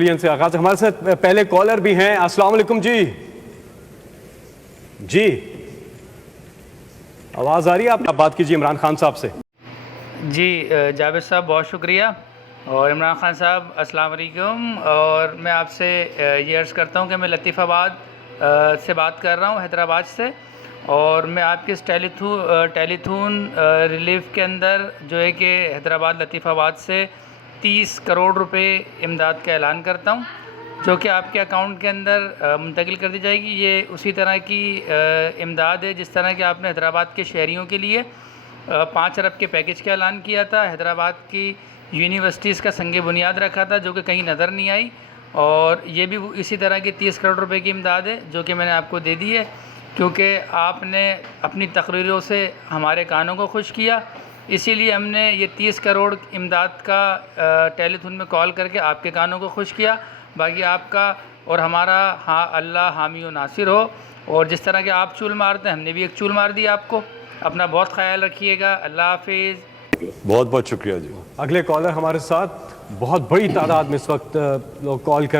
से आगाज। हमारे साथ पहले कॉलर भी हैं। अस्सलाम वालेकुम जी। जी आवाज आ रही है? आप बात कीजिए इमरान खान साहब से। जी जावेद साहब बहुत शुक्रिया। और इमरान खान साहब अस्सलाम वालेकुम। और मैं आपसे ये अर्ज़ करता हूँ कि मैं लतीफ़ाबाद से बात कर रहा हूँ, हैदराबाद से। और मैं आपके इस टेलीथून रिलीफ़ के अंदर जो है कि हैदराबाद लतीफ़ाबाद से 30 करोड़ रुपए इमदाद का ऐलान करता हूँ, जो कि आपके अकाउंट के अंदर मुंतकिल कर दी जाएगी। ये उसी तरह की इमदाद है जिस तरह कि आपने हैदराबाद के शहरियों के लिए 5 अरब के पैकेज का ऐलान किया था, हैदराबाद की यूनिवर्सिटीज़ का संग बुनियाद रखा था, जो कि कहीं नज़र नहीं आई। और ये भी इसी तरह की 30 करोड़ रुपए की इमदाद है जो कि मैंने आपको दे दी है, क्योंकि आपने अपनी तकरीरों से हमारे कानों को खुश किया। इसीलिए हमने ये 30 करोड़ इमदाद का टेलीथून में कॉल करके आपके कानों को खुश किया। बाकी आपका और हमारा हाँ अल्लाह हामी व नासिर हो। और जिस तरह के आप चूल मारते हैं, हमने भी एक चूल मार दी आपको। अपना बहुत ख्याल रखिएगा। अल्लाह हाफिज़। बहुत बहुत शुक्रिया जी। अगले कॉलर हमारे साथ, बहुत बड़ी तादाद में इस वक्त लोग कॉल कर रहे हैं।